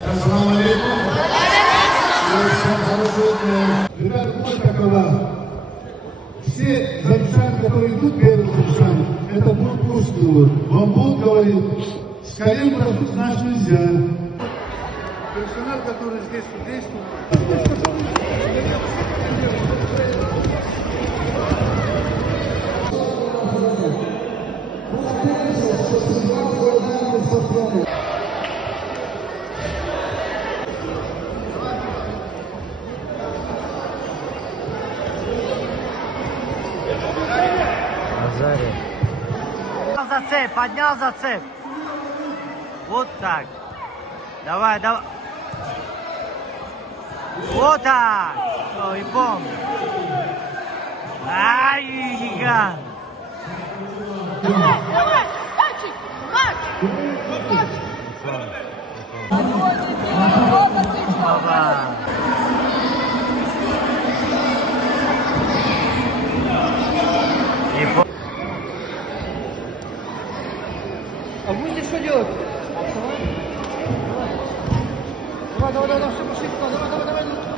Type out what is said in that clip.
Ассаламу алейкум. Всем хорошего дня. Ребята, вот такова. Все заджаны, которые идут перед заджаном, это будут пустую. Бамбук говорит, с колен просить наш нельзя. Персонал, который здесь действует. Зацеп, поднял зацеп. Вот так. Давай, давай. Вот так. О, и помню. Ай, гигант. Давай, Сачик, Опа. А вы здесь что делаете? Давай, давай, давай, все, пошли, давай, давай, давай.